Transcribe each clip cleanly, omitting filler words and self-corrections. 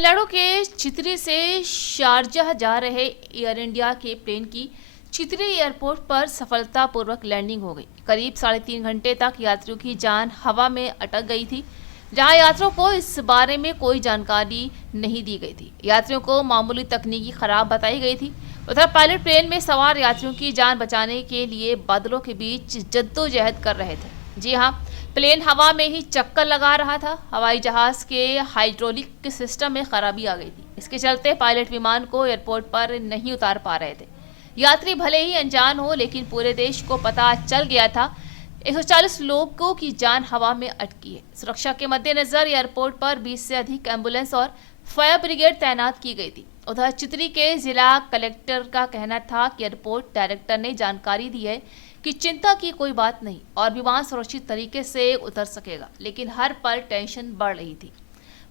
तमिलनाडु के चितरी से शारजाह जा रहे एयर इंडिया के प्लेन की चितरी एयरपोर्ट पर सफलतापूर्वक लैंडिंग हो गई। करीब 3.5 घंटे तक यात्रियों की जान हवा में अटक गई थी, जहां यात्रियों को इस बारे में कोई जानकारी नहीं दी गई थी। यात्रियों को मामूली तकनीकी खराब बताई गई थी। उधर पायलट प्लेन में सवार यात्रियों की जान बचाने के लिए बादलों के बीच जद्दोजहद कर रहे थे। जी हाँ, प्लेन हवा में ही चक्कर लगा रहा था। हवाई जहाज के हाइड्रोलिक सिस्टम में खराबी आ गई थी। इसके चलते पायलट विमान को एयरपोर्ट पर नहीं उतार पा रहे थे। यात्री भले ही अनजान हो, लेकिन पूरे देश को पता चल गया था 140 लोगों की जान हवा में अटकी है। सुरक्षा के मद्देनजर एयरपोर्ट पर 20 से अधिक एम्बुलेंस और फायर ब्रिगेड तैनात की गई थी। उधर चितरी के जिला कलेक्टर का कहना था कि एयरपोर्ट डायरेक्टर ने जानकारी दी है कि चिंता की कोई बात नहीं और विमान सुरक्षित तरीके से उतर सकेगा, लेकिन हर पल टेंशन बढ़ रही थी।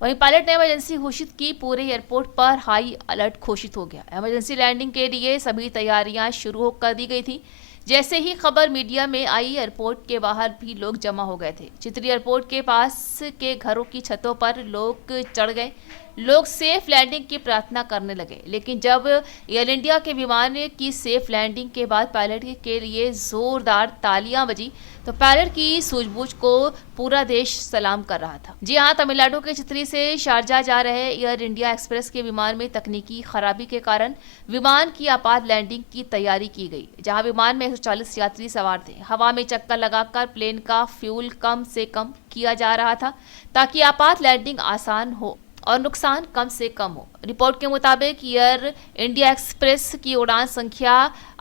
वहीं पायलट ने इमरजेंसी घोषित की। पूरे एयरपोर्ट पर हाई अलर्ट घोषित हो गया। इमरजेंसी लैंडिंग के लिए सभी तैयारियां शुरू कर दी गई थी। जैसे ही खबर मीडिया में आई, एयरपोर्ट के बाहर भी लोग जमा हो गए थे। चितरी एयरपोर्ट के पास के घरों की छतों पर लोग चढ़ गए। लोग सेफ लैंडिंग की प्रार्थना करने लगे, लेकिन जब एयर इंडिया के विमान की सेफ लैंडिंग के बाद पायलट के लिए जोरदार तालियां बजी, तो पायलट की सूझबूझ को पूरा देश सलाम कर रहा था। जी हाँ, तमिलनाडु के चितरी से शारजाह जा रहे एयर इंडिया एक्सप्रेस के विमान में तकनीकी खराबी के कारण विमान की आपात लैंडिंग की तैयारी की गई, जहां विमान में 140 यात्री सवार थे। हवा में चक्कर लगाकर प्लेन का फ्यूल कम से कम किया जा रहा था, ताकि आपात लैंडिंग आसान हो और नुकसान कम से कम हो। रिपोर्ट के मुताबिक एयर इंडिया एक्सप्रेस की उड़ान संख्या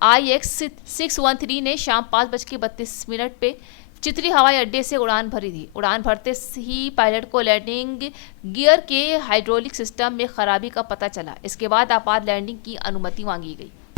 IX613 ने शाम 5:32 पे चितरी हवाई अड्डे से उड़ान भरी थी। उड़ान भरते ही पायलट को लैंडिंग गियर के हाइड्रोलिक सिस्टम में खराबी का पता चला। इसके बाद आपात लैंडिंग की अनुमति मांगी गई।